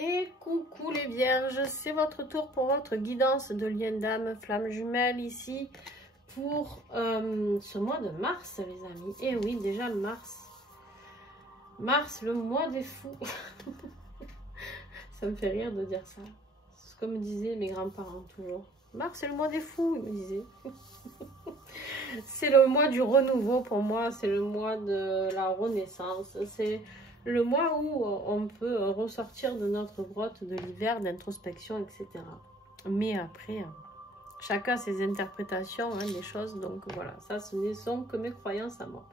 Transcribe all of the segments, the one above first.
Et coucou les vierges, c'est votre tour pour votre guidance de lien d'âme, flamme jumelle ici pour ce mois de mars les amis. Et oui, déjà mars. Mars, le mois des fous. Ça me fait rire de dire ça. C'est comme disaient mes grands-parents toujours. Mars, c'est le mois des fous, ils me disaient. C'est le mois du renouveau pour moi, c'est le mois de la renaissance. C'est le mois où on peut ressortir de notre grotte de l'hiver, d'introspection, etc. Mais après, chacun ses interprétations des choses. Donc voilà, ça ce ne sont que mes croyances à moi.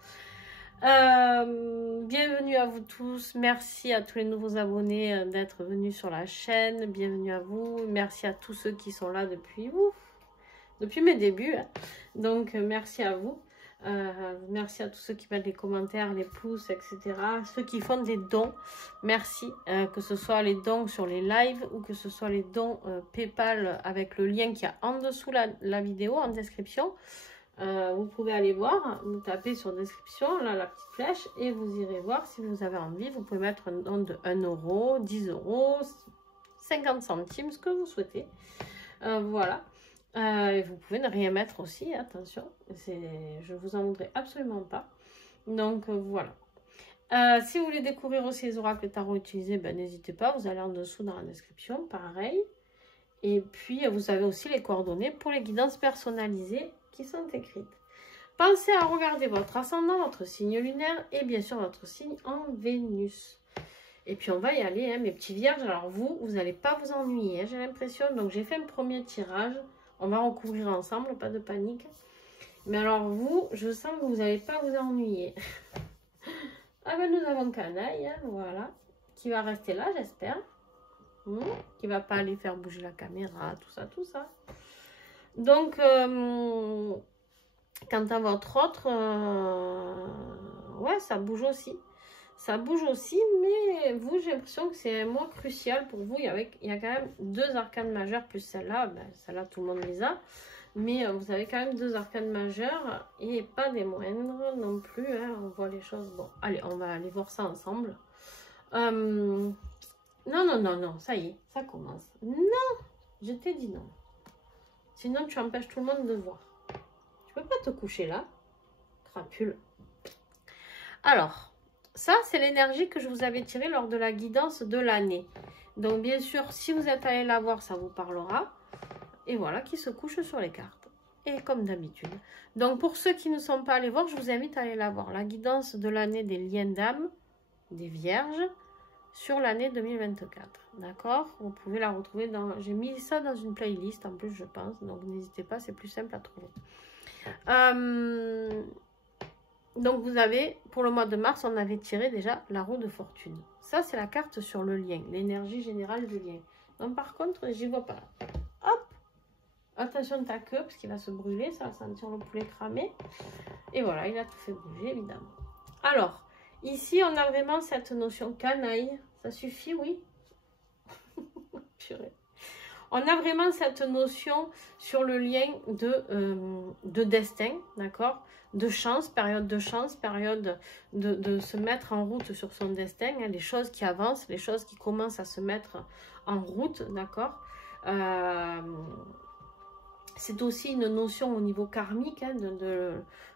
Bienvenue à vous tous. Merci à tous les nouveaux abonnés d'être venus sur la chaîne. Bienvenue à vous. Merci à tous ceux qui sont là depuis mes débuts. Donc merci à vous. Merci à tous ceux qui mettent les commentaires, les pouces, etc. Ceux qui font des dons, merci. Que ce soit les dons sur les lives ou que ce soit les dons PayPal avec le lien qu'il y a en dessous la vidéo, en description. Vous pouvez aller voir, vous tapez sur description, là la petite flèche, et vous irez voir si vous avez envie. Vous pouvez mettre un don de 1 euro, 10 euros, 50 centimes, ce que vous souhaitez. Voilà. Et vous pouvez ne rien mettre aussi, attention, je vous en voudrais absolument pas. Donc voilà. Si vous voulez découvrir aussi les oracles tarot utilisés, n'hésitez pas, vous allez en dessous dans la description, pareil. Et puis vous avez aussi les coordonnées pour les guidances personnalisées qui sont écrites. Pensez à regarder votre ascendant, votre signe lunaire et bien sûr votre signe en Vénus. Et puis on va y aller, mes petits vierges. Alors vous n'allez pas vous ennuyer, j'ai l'impression. Donc j'ai fait un premier tirage. On va recouvrir ensemble, pas de panique. Mais alors vous, je sens que vous n'allez pas vous ennuyer. Ah ben nous avons Canaille, voilà. Qui va rester là, j'espère. Qui va pas aller faire bouger la caméra, tout ça, tout ça. Donc, quant à votre autre, ouais, ça bouge aussi. Ça bouge aussi, mais vous, j'ai l'impression que c'est un mois crucial pour vous. Il y a quand même 2 arcanes majeures plus celle-là. Celle-là, tout le monde les a. Mais vous avez quand même 2 arcanes majeures et pas des moindres non plus. On voit les choses. Bon, allez, on va aller voir ça ensemble. Non, ça y est, ça commence. Non, je t'ai dit non. Sinon, tu empêches tout le monde de voir. Tu peux pas te coucher là. Crapule. Alors... ça, c'est l'énergie que je vous avais tirée lors de la guidance de l'année. Donc, bien sûr, si vous êtes allé la voir, ça vous parlera. Et voilà, qui se couche sur les cartes. Et comme d'habitude. Donc, pour ceux qui ne sont pas allés voir, je vous invite à aller la voir. La guidance de l'année des liens d'âme, des vierges, sur l'année 2024. D'accord? Vous pouvez la retrouver dans... j'ai mis ça dans une playlist, en plus, je pense. Donc, n'hésitez pas, c'est plus simple à trouver. Donc, vous avez, pour le mois de mars, on avait tiré déjà la roue de fortune. Ça, c'est la carte sur le lien, l'énergie générale du lien. Donc, par contre, j'y vois pas. Hop! Attention ta queue, parce qu'il va se brûler, ça va sentir le poulet cramé. Et voilà, il a tout fait bouger, évidemment. Alors, ici, on a vraiment cette notion canaille. Ça suffit, oui? Purée. On a vraiment cette notion sur le lien de destin, d'accord? De chance, période de chance, période de se mettre en route sur son destin, les choses qui avancent, les choses qui commencent à se mettre en route, d'accord? C'est aussi une notion au niveau karmique,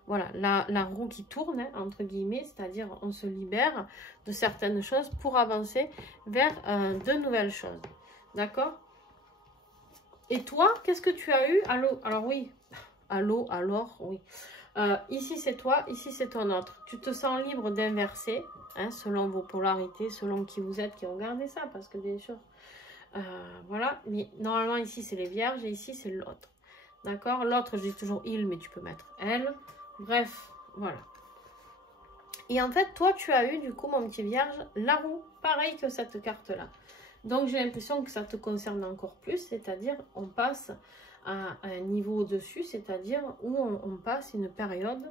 voilà, la roue qui tourne, entre guillemets, c'est-à-dire on se libère de certaines choses pour avancer vers de nouvelles choses, d'accord? Et toi, qu'est-ce que tu as eu? Allô? Alors oui. Allô? Alors? Oui. Ici, c'est toi. Ici, c'est ton autre. Tu te sens libre d'inverser, selon vos polarités, selon qui vous êtes, qui regardez ça. Parce que bien sûr, voilà. Mais normalement, ici, c'est les vierges et ici, c'est l'autre. D'accord? L'autre, je dis toujours il, mais tu peux mettre elle. Bref, voilà. Et en fait, toi, tu as eu, du coup, mon petit vierge, la roue. Pareil que cette carte-là. Donc, j'ai l'impression que ça te concerne encore plus, c'est-à-dire on passe à un niveau au-dessus, c'est-à-dire où on passe une période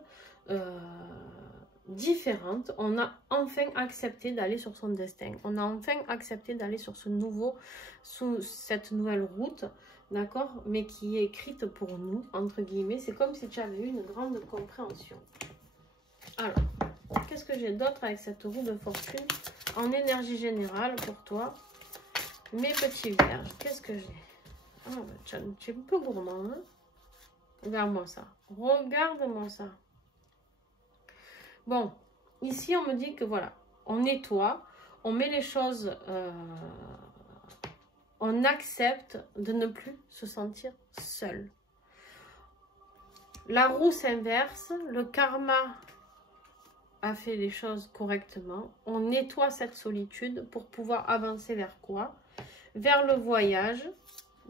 différente. On a enfin accepté d'aller sur son destin. On a enfin accepté d'aller sur cette nouvelle route, d'accord, mais qui est écrite pour nous, entre guillemets. C'est comme si tu avais eu une grande compréhension. Alors, qu'est-ce que j'ai d'autre avec cette roue de fortune en énergie générale pour toi? Mes petits vierges, qu'est-ce que j'ai? Oh, tu es un peu gourmand, hein? Regarde-moi ça. Regarde-moi ça. Bon, ici, on me dit que voilà, on nettoie, on met les choses... on accepte de ne plus se sentir seul. La roue s'inverse, le karma a fait les choses correctement. On nettoie cette solitude pour pouvoir avancer vers quoi? Vers le voyage.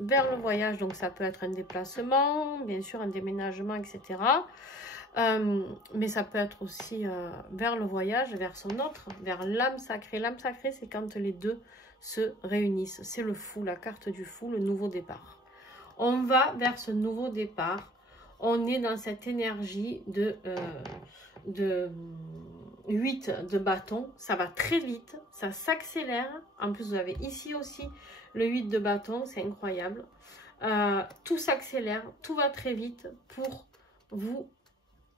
Vers le voyage, donc ça peut être un déplacement, bien sûr un déménagement, etc. Mais ça peut être aussi vers le voyage, vers son autre, vers l'âme sacrée. L'âme sacrée, c'est quand les deux se réunissent. C'est le fou, la carte du fou, le nouveau départ. On va vers ce nouveau départ. On est dans cette énergie de 8 de bâton. Ça va très vite, ça s'accélère. En plus, vous avez ici aussi le 8 de bâton, c'est incroyable. Tout s'accélère, tout va très vite pour vous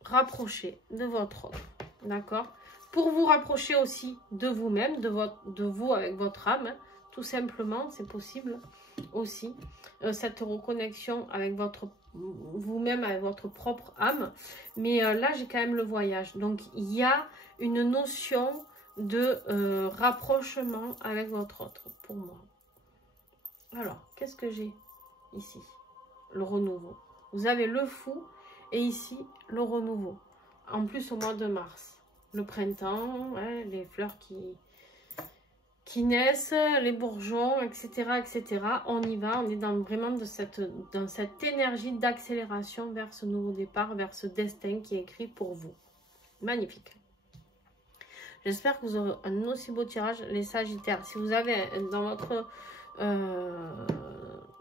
rapprocher de votre autre. D'accord? Pour vous rapprocher aussi de vous-même, de vous avec votre âme, hein, tout simplement, c'est possible aussi. Cette reconnexion avec vous-même, avec votre propre âme. Mais là, j'ai quand même le voyage. Donc, il y a une notion de rapprochement avec votre autre, pour moi. Alors, qu'est-ce que j'ai ici? Le renouveau. Vous avez le fou et ici, le renouveau. En plus, au mois de mars. Le printemps, ouais, les fleurs qui naissent, les bourgeons, etc., etc. On y va, on est vraiment dans cette énergie d'accélération vers ce nouveau départ, vers ce destin qui est écrit pour vous. Magnifique. J'espère que vous aurez un aussi beau tirage, les Sagittaires. Si vous avez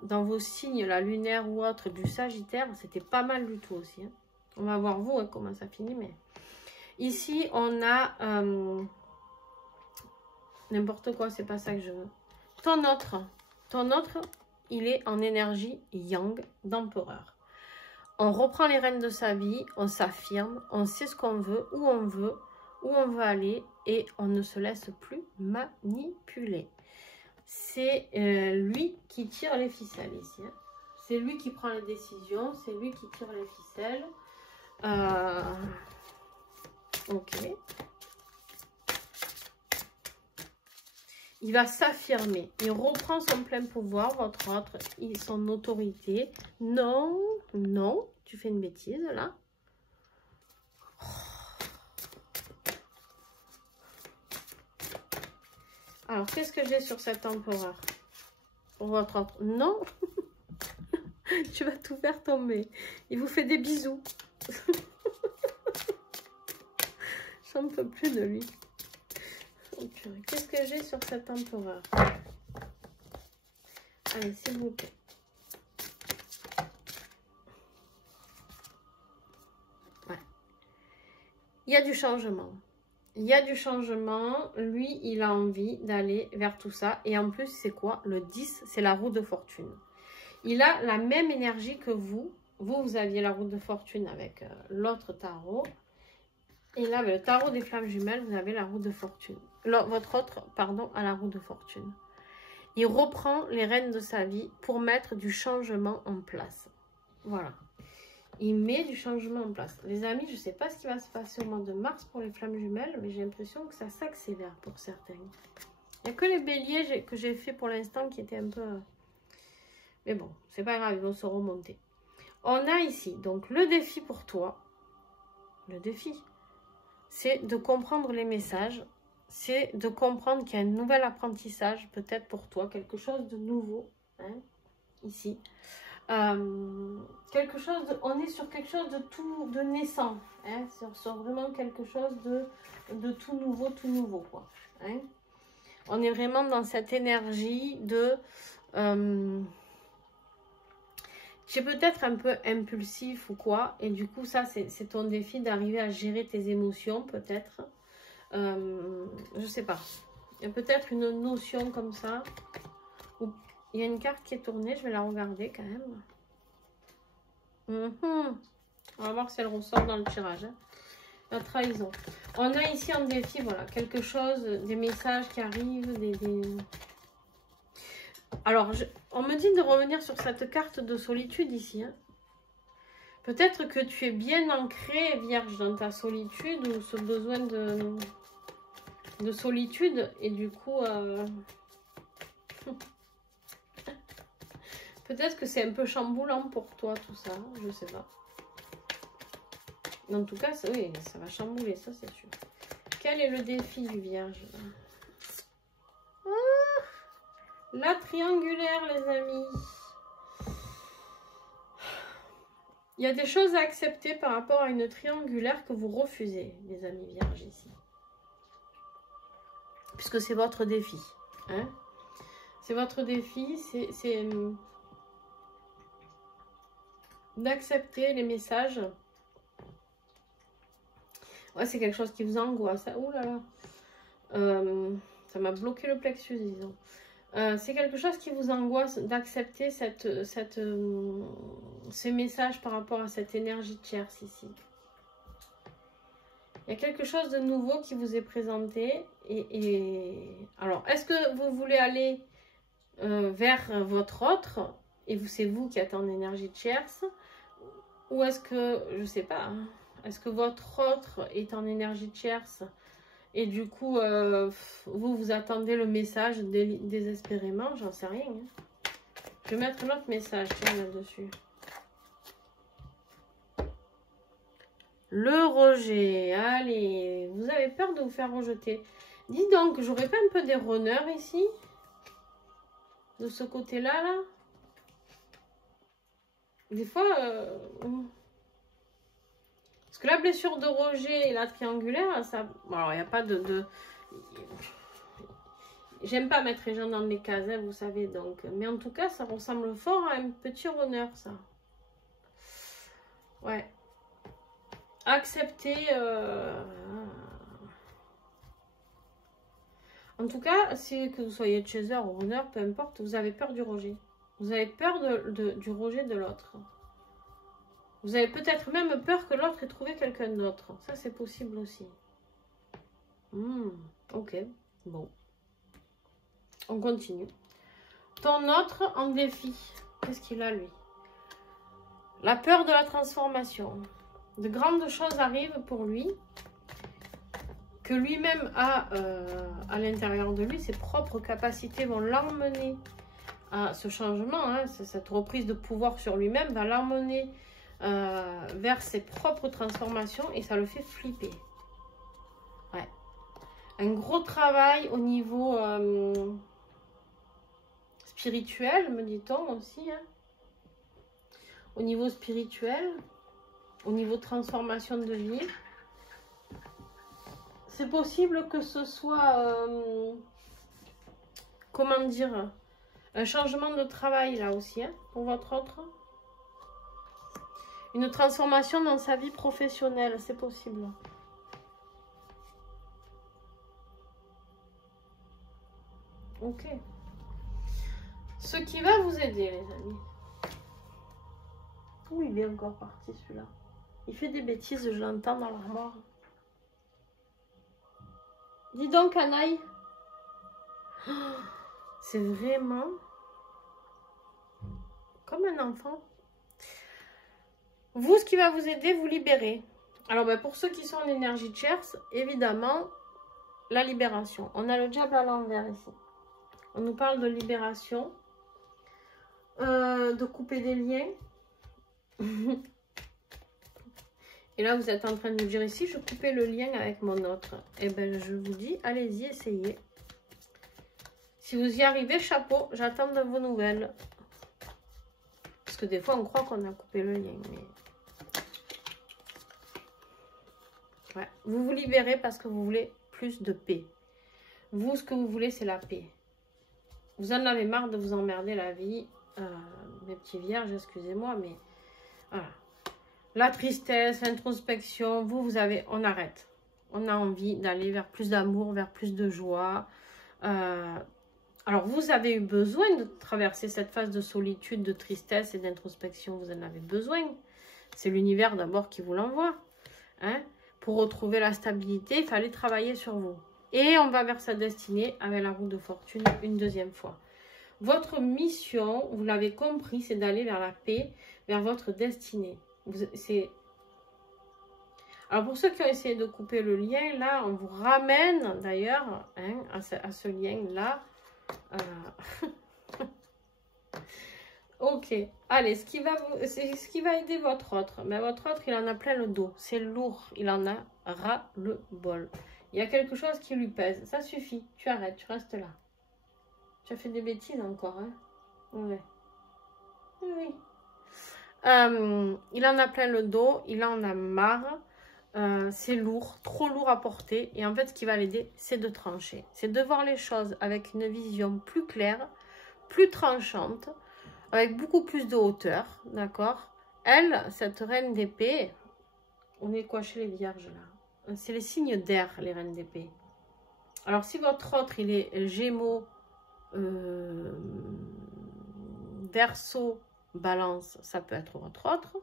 dans vos signes, la lunaire ou autre, du Sagittaire, c'était pas mal du tout aussi. Hein. On va voir vous, hein, comment ça finit, mais... Ici, on a... n'importe quoi, c'est pas ça que je veux. Ton autre, il est en énergie yang d'empereur. On reprend les rênes de sa vie, on s'affirme, on sait ce qu'on veut, où on veut aller, et on ne se laisse plus manipuler. C'est lui qui tire les ficelles ici. Hein. C'est lui qui prend les décisions, c'est lui qui tire les ficelles. Ok. Il va s'affirmer. Il reprend son plein pouvoir, votre autre, son autorité. Non, non, tu fais une bêtise là. Alors, qu'est-ce que j'ai sur cet empereur? Pour votre autre. Non. Tu vas tout faire tomber. Il vous fait des bisous. J'en peux plus de lui. Qu'est-ce que j'ai sur cet empereur? Allez, s'il vous plaît. Ouais. Il y a du changement. Il y a du changement. Lui, il a envie d'aller vers tout ça. Et en plus, c'est quoi? Le 10, c'est la roue de fortune. Il a la même énergie que vous. Vous aviez la roue de fortune avec l'autre tarot. Et là, le tarot des flammes jumelles, vous avez la roue de fortune. Votre autre, pardon, a la roue de fortune. Il reprend les rênes de sa vie pour mettre du changement en place. Voilà. Il met du changement en place. Les amis, je ne sais pas ce qui va se passer au mois de mars pour les flammes jumelles, mais j'ai l'impression que ça s'accélère pour certains. Il n'y a que les béliers que j'ai fait pour l'instant qui étaient un peu... Mais bon, c'est pas grave, ils vont se remonter. On a ici, donc, le défi pour toi. Le défi, c'est de comprendre les messages. C'est de comprendre qu'il y a un nouvel apprentissage, peut-être pour toi, quelque chose de nouveau, hein, ici. Quelque chose on est sur quelque chose de tout, de naissant, hein, sur vraiment quelque chose de tout nouveau, quoi. Hein. On est vraiment dans cette énergie de... tu es peut-être un peu impulsif ou quoi, et du coup, ça, c'est ton défi d'arriver à gérer tes émotions, peut-être. Je sais pas. Il y a peut-être une notion comme ça. Où il y a une carte qui est tournée, je vais la regarder quand même. On va voir si elle ressort dans le tirage. Hein. La trahison. On a ici un défi, voilà, quelque chose, des messages qui arrivent, Alors, on me dit de revenir sur cette carte de solitude ici. Hein. Peut-être que tu es bien ancré, Vierge, dans ta solitude ou ce besoin de solitude. Et du coup, peut-être que c'est un peu chamboulant pour toi tout ça. Je sais pas. En tout cas, oui, ça va chambouler, ça c'est sûr. Quel est le défi du Vierge? La triangulaire, les amis. Il y a des choses à accepter par rapport à une triangulaire que vous refusez, les amis Vierges, ici. Puisque c'est votre défi. Hein, c'est votre défi, c'est d'accepter les messages. Ouais, c'est quelque chose qui vous angoisse. Ouh là là. Ça m'a bloqué le plexus, disons. C'est quelque chose qui vous angoisse d'accepter ces messages par rapport à cette énergie tierce ici. Il y a quelque chose de nouveau qui vous est présenté. Alors, est-ce que vous voulez aller vers votre autre et c'est vous qui êtes en énergie tierce? Ou est-ce que, je sais pas, hein, est-ce que votre autre est en énergie tierce? Et du coup, vous attendez le message désespérément, j'en sais rien. Hein. Je vais mettre un autre message là-dessus. Le rejet. Allez, vous avez peur de vous faire rejeter. Dis donc, j'aurais pas un peu des runners ici? De ce côté-là, là? Des fois... Parce que la blessure de rejet et la triangulaire, ça... Alors, il n'y a pas de... J'aime pas mettre les gens dans des cases, hein, vous savez. Donc... Mais en tout cas, ça ressemble fort à un petit runner, ça. Ouais. Accepter... En tout cas, si que vous soyez chaser ou runner, peu importe, vous avez peur du rejet. Vous avez peur du rejet de l'autre. Vous avez peut-être même peur que l'autre ait trouvé quelqu'un d'autre. Ça, c'est possible aussi. Ok, bon. On continue. Ton autre en défi. Qu'est-ce qu'il a, lui? La peur de la transformation. De grandes choses arrivent pour lui. Que lui-même a à l'intérieur de lui. Ses propres capacités vont l'emmener à ce changement. Hein, cette reprise de pouvoir sur lui-même va l'emmener vers ses propres transformations et ça le fait flipper. Ouais. Un gros travail au niveau spirituel, me dit-on aussi. Hein. Au niveau spirituel, au niveau transformation de vie. C'est possible que ce soit, comment dire, un changement de travail là aussi, hein, pour votre autre. Une transformation dans sa vie professionnelle, c'est possible. Ok. Ce qui va vous aider, les amis. Où il est encore parti, celui-là? Il fait des bêtises, je l'entends dans l'armoire. Dis donc, Anaï. Oh, c'est vraiment comme un enfant. Vous, ce qui va vous aider, vous libérer. Alors, ben, pour ceux qui sont en énergie tierce, évidemment, la libération. On a le diable à l'envers ici. On nous parle de libération, de couper des liens. Et là, vous êtes en train de me dire ici, je coupais le lien avec mon autre. Eh bien, je vous dis, allez-y, essayez. Si vous y arrivez, chapeau, j'attends de vos nouvelles. Parce que des fois, on croit qu'on a coupé le lien. Mais... Ouais. Vous vous libérez parce que vous voulez plus de paix. Vous, ce que vous voulez, c'est la paix. Vous en avez marre de vous emmerder la vie. Mes petits vierges, excusez-moi, mais voilà. La tristesse, l'introspection, vous avez, on arrête. On a envie d'aller vers plus d'amour, vers plus de joie. Alors, vous avez eu besoin de traverser cette phase de solitude, de tristesse et d'introspection. Vous en avez besoin. C'est l'univers d'abord qui vous l'envoie. Hein? Pour retrouver la stabilité, il fallait travailler sur vous. Et on va vers sa destinée avec la roue de fortune une deuxième fois. Votre mission, vous l'avez compris, c'est d'aller vers la paix, vers votre destinée. Alors pour ceux qui ont essayé de couper le lien, là, on vous ramène d'ailleurs hein, à ce lien-là. Ok, allez, ce qui va aider votre autre. Mais votre autre, il en a plein le dos. C'est lourd, il en a ras le bol. Il y a quelque chose qui lui pèse. Ça suffit, tu arrêtes, tu restes là. Tu as fait des bêtises encore, hein? Ouais. Oui. Il en a plein le dos, il en a marre. C'est lourd, trop lourd à porter. Et en fait, ce qui va l'aider, c'est de trancher. C'est de voir les choses avec une vision plus claire, plus tranchante, avec beaucoup plus de hauteur, d'accord? Elle, cette reine d'épée, on est quoi chez les vierges là? C'est les signes d'air, les reines d'épée. Alors, si votre autre, il est Gémeaux, Verseau, Balance, ça peut être votre autre.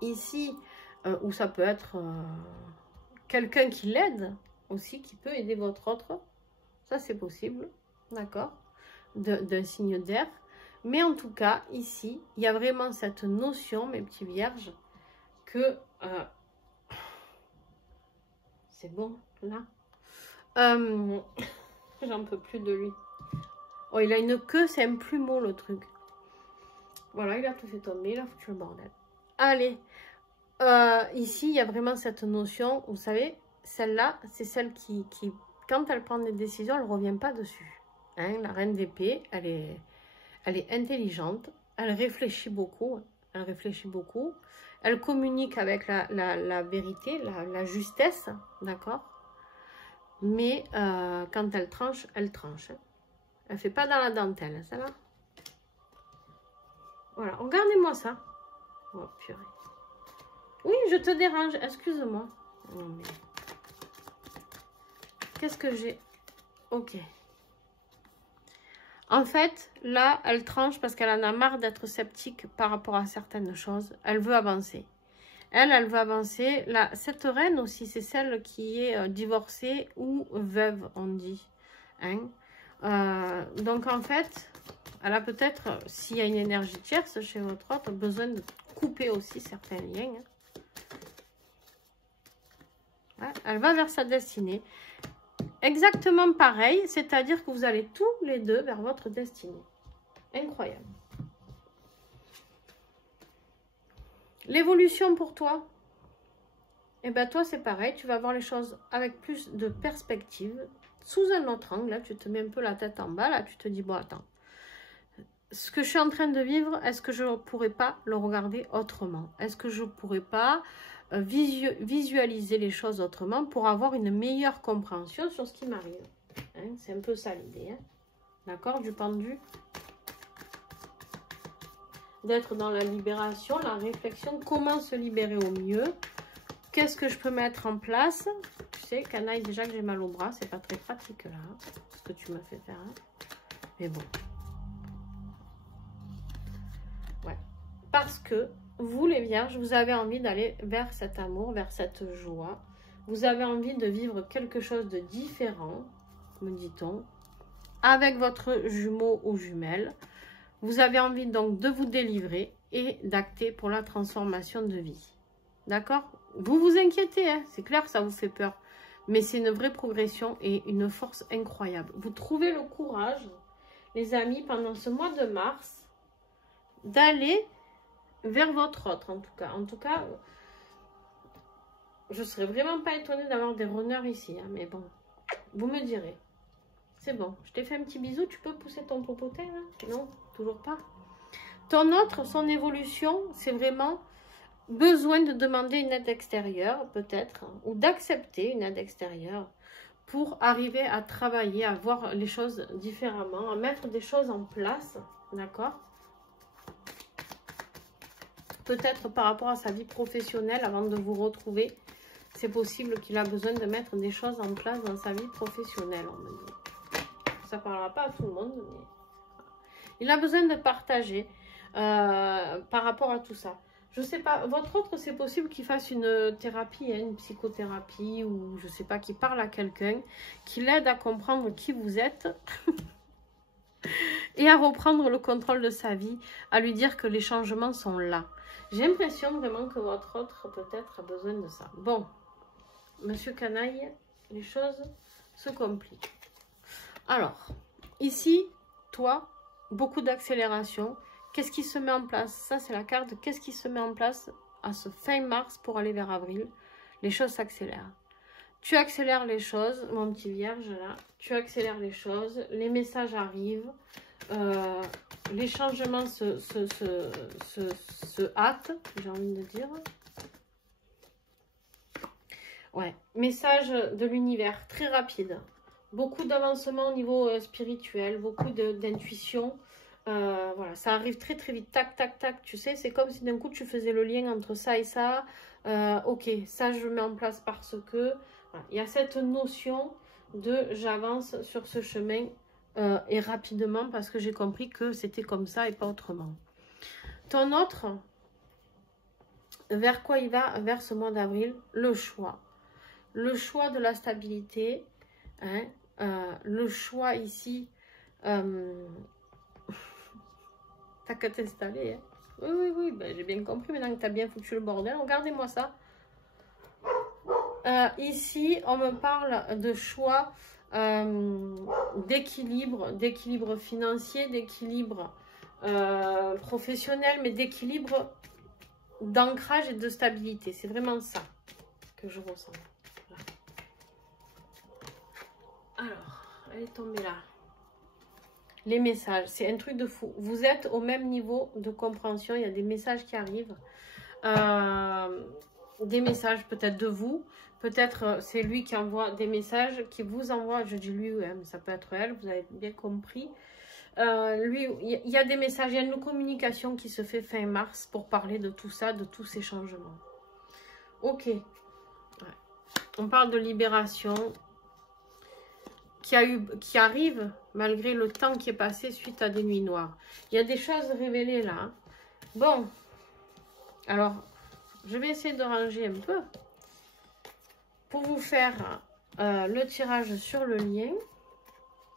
Ici, ou ça peut être quelqu'un qui l'aide aussi, qui peut aider votre autre. Ça, c'est possible, d'accord, d'un signe d'air. Mais en tout cas, ici, il y a vraiment cette notion, mes petits vierges, que c'est bon, là. J'en peux plus de lui. Oh, il a une queue, c'est un plumeau, le truc. Voilà, il a tout fait tomber, il a foutu le bordel. Allez, ici, il y a vraiment cette notion, vous savez, celle-là, c'est celle qui, quand elle prend des décisions, elle ne revient pas dessus. Hein, la reine d'épée, elle est intelligente, elle réfléchit beaucoup, elle communique avec la vérité, la justesse, d'accord? Mais quand elle tranche, elle tranche. Hein. Elle ne fait pas dans la dentelle, ça là. Voilà, regardez-moi ça. Oh, purée. Oui, je te dérange, excuse-moi. Oh, mais... Qu'est-ce que j'ai? Ok. En fait, là, elle tranche parce qu'elle en a marre d'être sceptique par rapport à certaines choses. Elle veut avancer. Elle veut avancer. Là, cette reine aussi, c'est celle qui est divorcée ou veuve, on dit. Hein? Donc, en fait, elle a peut-être, s'il y a une énergie tierce chez votre autre, besoin de couper aussi certains liens. Hein? Ouais, elle va vers sa destinée. Exactement pareil, c'est-à-dire que vous allez tous les deux vers votre destinée. Incroyable. L'évolution pour toi, eh bien toi c'est pareil, tu vas voir les choses avec plus de perspective, sous un autre angle, là tu te mets un peu la tête en bas, là tu te dis bon attends, ce que je suis en train de vivre, est-ce que je ne pourrais pas le regarder autrement? Est-ce que je ne pourrais pas visualiser les choses autrement pour avoir une meilleure compréhension sur ce qui m'arrive? Hein, c'est un peu ça l'idée, hein? D'accord, du pendu? D'être dans la libération, la réflexion, comment se libérer au mieux, qu'est-ce que je peux mettre en place. Tu sais, canaille, déjà que j'ai mal au bras, c'est pas très pratique là, hein, ce que tu me fais faire. Hein. Mais bon. Ouais. Parce que vous, les vierges, vous avez envie d'aller vers cet amour, vers cette joie. Vous avez envie de vivre quelque chose de différent, me dit-on, avec votre jumeau ou jumelle. Vous avez envie donc de vous délivrer et d'acter pour la transformation de vie. D'accord? Vous vous inquiétez, hein? C'est clair que ça vous fait peur. Mais c'est une vraie progression et une force incroyable. Vous trouvez le courage, les amis, pendant ce mois de mars, d'aller vers votre autre, en tout cas. En tout cas, je ne serais vraiment pas étonnée d'avoir des runners ici. Hein, mais bon, vous me direz. C'est bon. Je t'ai fait un petit bisou. Tu peux pousser ton popotin, là? Non, toujours pas. Ton autre, son évolution, c'est vraiment besoin de demander une aide extérieure, peut-être, ou d'accepter une aide extérieure pour arriver à travailler, à voir les choses différemment, à mettre des choses en place, d'accord? Peut-être par rapport à sa vie professionnelle, avant de vous retrouver, c'est possible qu'il a besoin de mettre des choses en place dans sa vie professionnelle, on me dit. Ça ne parlera pas à tout le monde, mais il a besoin de partager par rapport à tout ça. Je sais pas, votre autre, c'est possible qu'il fasse une thérapie, hein, une psychothérapie, ou je sais pas, qu'il parle à quelqu'un, qui l'aide à comprendre qui vous êtes et à reprendre le contrôle de sa vie, à lui dire que les changements sont là. J'ai l'impression vraiment que votre autre, peut-être, a besoin de ça. Bon, monsieur Canaille, les choses se compliquent. Alors, ici, toi, beaucoup d'accélération. Qu'est-ce qui se met en place? Ça, c'est la carte. Qu'est-ce qui se met en place à ce fin mars pour aller vers avril? Les choses s'accélèrent. Tu accélères les choses, mon petit vierge, là. Tu accélères les choses. Les messages arrivent. Les changements se hâtent, j'ai envie de dire. Ouais. Message de l'univers, très rapide. Beaucoup d'avancement au niveau spirituel, beaucoup d'intuition. Voilà, ça arrive très très vite, tac, tac, tac, tu sais, c'est comme si d'un coup tu faisais le lien entre ça et ça. Ok, ça je le mets en place parce que... Voilà. Il y a cette notion de j'avance sur ce chemin et rapidement parce que j'ai compris que c'était comme ça et pas autrement. Ton autre, vers quoi il va? Vers ce mois d'avril, le choix. Le choix de la stabilité, hein, le choix ici... T'as qu'à t'installer. Hein. Oui, oui, ben, j'ai bien compris maintenant que t'as bien foutu le bordel. Regardez-moi ça. Ici, on me parle de choix d'équilibre financier, d'équilibre professionnel, mais d'équilibre d'ancrage et de stabilité. C'est vraiment ça que je ressens. Voilà. Alors, elle est tombée là. Les messages, c'est un truc de fou. Vous êtes au même niveau de compréhension. Il y a des messages qui arrivent. Des messages peut-être de vous. Peut-être c'est lui qui envoie des messages, qui vous envoie. Je dis lui, ouais, mais ça peut être elle. Vous avez bien compris. Lui, il y a des messages. Il y a une communication qui se fait fin mars pour parler de tout ça, de tous ces changements. Ok. Ouais. On parle de libération. Qui arrive malgré le temps qui est passé suite à des nuits noires. Il y a des choses révélées là. Hein. Bon, alors, je vais essayer de ranger un peu pour vous faire le tirage sur le lien.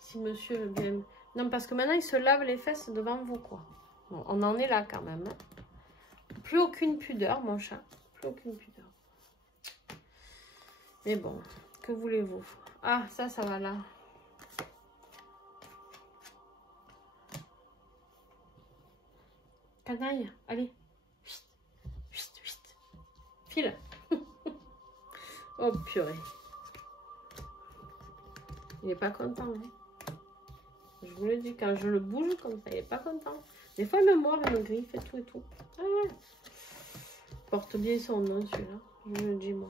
Si monsieur veut bien... Non, parce que maintenant, il se lave les fesses devant vous, quoi. Bon, on en est là quand même. Hein. Plus aucune pudeur, mon chat. Plus aucune pudeur. Mais bon, que voulez-vous? Ah, ça va là. Canaille, allez. Chut, chut, chut. File. Oh purée. Il n'est pas content. Hein. Je vous le dis, quand je le bouge comme ça, il n'est pas content. Des fois, il me mord, il me griffe et tout et tout. Ah ouais. Porte bien son nom, celui-là. Je le dis, moi.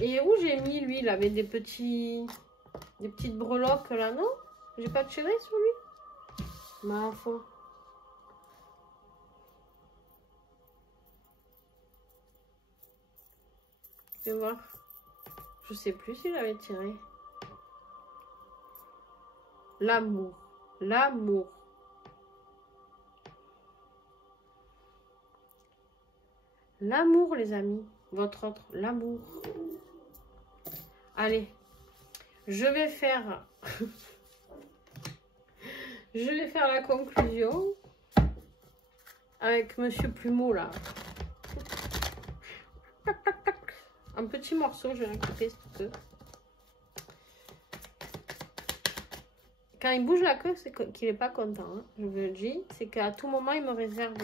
Et où j'ai mis, lui, il avait des petites breloques, là, non? J'ai pas tiré sur lui? Ma foi. Je vais voir. Je sais plus s'il avait tiré. L'amour. L'amour. L'amour, les amis. Votre autre. L'amour. Allez. Je vais faire... Je vais faire la conclusion avec Monsieur Plumeau, là. Un petit morceau, je vais récupérer ce peu. Quand il bouge la queue, c'est qu'il n'est pas content. Hein. Je vous le dis. C'est qu'à tout moment, il me réserve...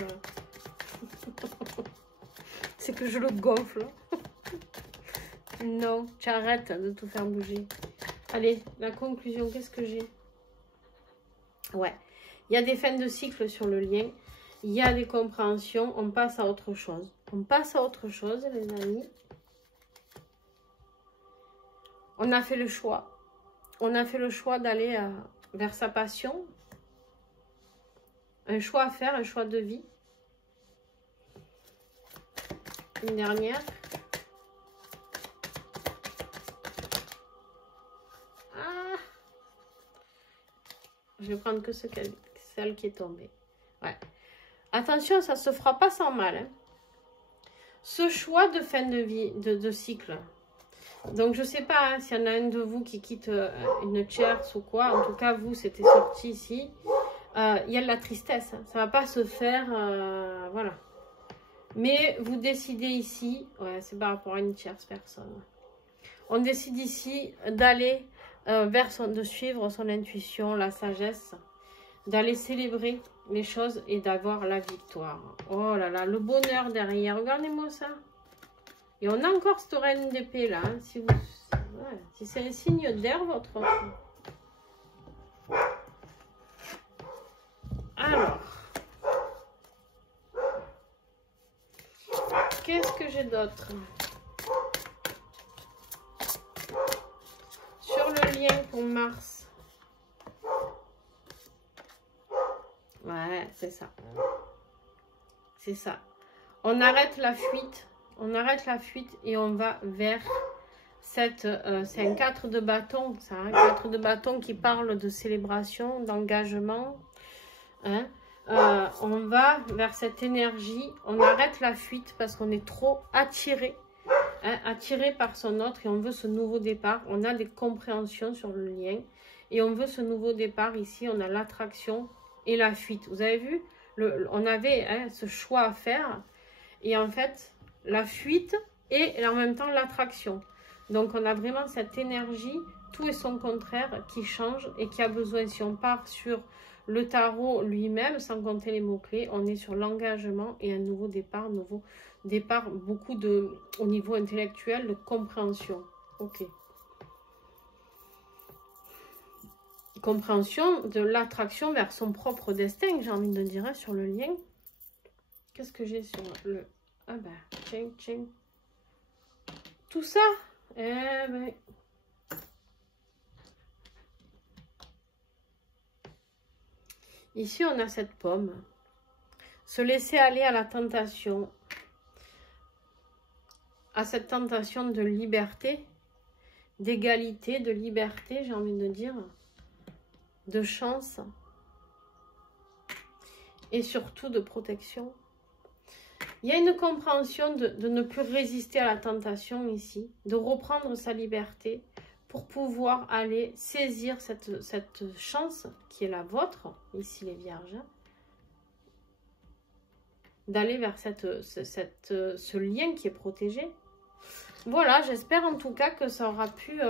c'est que je le gonfle. Non, tu arrêtes de tout faire bouger. Allez, la conclusion, qu'est-ce que j'ai? Ouais, il y a des fins de cycle sur le lien. Il y a des compréhensions. On passe à autre chose. On passe à autre chose, les amis. On a fait le choix. On a fait le choix d'aller vers sa passion. Un choix à faire, un choix de vie. Une dernière. Ah, je vais prendre que celle qui est tombée. Ouais. Attention, ça ne se fera pas sans mal. Hein. Ce choix de fin de vie, de cycle. Donc, je ne sais pas hein, s'il y en a un de vous qui quitte une tierce ou quoi. En tout cas, vous, c'était sorti ici. Il y a de la tristesse. Hein. Ça ne va pas se faire. Voilà. Mais vous décidez ici. Ouais, c'est par rapport à une tierce personne. On décide ici d'aller de suivre son intuition, la sagesse. D'aller célébrer les choses et d'avoir la victoire. Oh là là, le bonheur derrière. Regardez-moi ça. Et on a encore cette reine d'épée là. Hein, si si c'est un signe d'air, votre... Alors. Qu'est-ce que j'ai d'autre? Sur le lien pour Mars. Ouais, c'est ça. C'est ça. On arrête la fuite. On arrête la fuite et on va vers cette... c'est un 4 de bâton. C'est un 4 de bâton qui parle de célébration, d'engagement. Hein. On va vers cette énergie. On arrête la fuite parce qu'on est trop attiré. Hein, attiré par son autre et on veut ce nouveau départ. On a des compréhensions sur le lien. Et on veut ce nouveau départ. Ici, on a l'attraction et la fuite. Vous avez vu, on avait hein, ce choix à faire. Et en fait, la fuite et en même temps l'attraction. Donc, on a vraiment cette énergie, tout et son contraire, qui change et qui a besoin. Si on part sur le tarot lui-même, sans compter les mots-clés, on est sur l'engagement et un nouveau départ. Beaucoup au niveau intellectuel, de compréhension. Ok. Compréhension de l'attraction vers son propre destin, j'ai envie de dire, hein, sur le lien. Qu'est-ce que j'ai sur le... Ah ben, tching, tching. Tout ça, eh ben... Ici, on a cette pomme. Se laisser aller à la tentation. À cette tentation de liberté, d'égalité, de liberté, j'ai envie de dire. De chance et surtout de protection. Il y a une compréhension de ne plus résister à la tentation ici, de reprendre sa liberté pour pouvoir aller saisir cette chance qui est la vôtre, ici les vierges, d'aller vers ce lien qui est protégé. Voilà, j'espère en tout cas que ça aura pu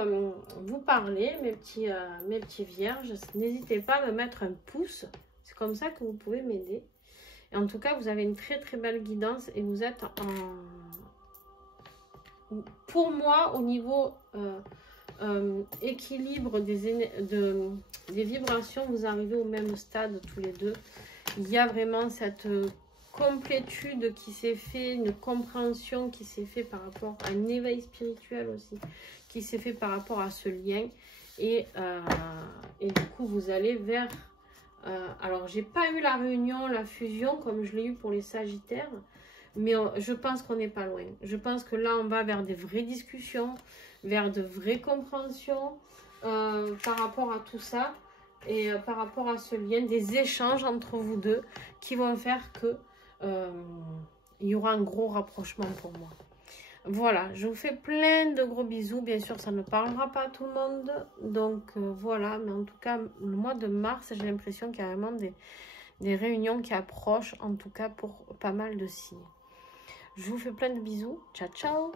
vous parler, mes petits vierges. N'hésitez pas à me mettre un pouce, c'est comme ça que vous pouvez m'aider. Et en tout cas, vous avez une très très belle guidance et vous êtes pour moi, au niveau équilibre des vibrations, vous arrivez au même stade tous les deux. Il y a vraiment cette... complétude qui s'est fait, une compréhension qui s'est fait par rapport à un éveil spirituel aussi, qui s'est fait par rapport à ce lien. Et du coup, vous allez vers... alors, j'ai pas eu la réunion, la fusion, comme je l'ai eu pour les Sagittaires, mais je pense qu'on n'est pas loin. Je pense que là, on va vers des vraies discussions, vers de vraies compréhensions par rapport à tout ça, et par rapport à ce lien, des échanges entre vous deux qui vont faire que il y aura un gros rapprochement pour moi. Voilà, je vous fais plein de gros bisous. Bien sûr, ça ne parlera pas à tout le monde. Donc, voilà. Mais en tout cas, le mois de mars, j'ai l'impression qu'il y a vraiment des réunions qui approchent. En tout cas, pour pas mal de signes. Je vous fais plein de bisous. Ciao, ciao.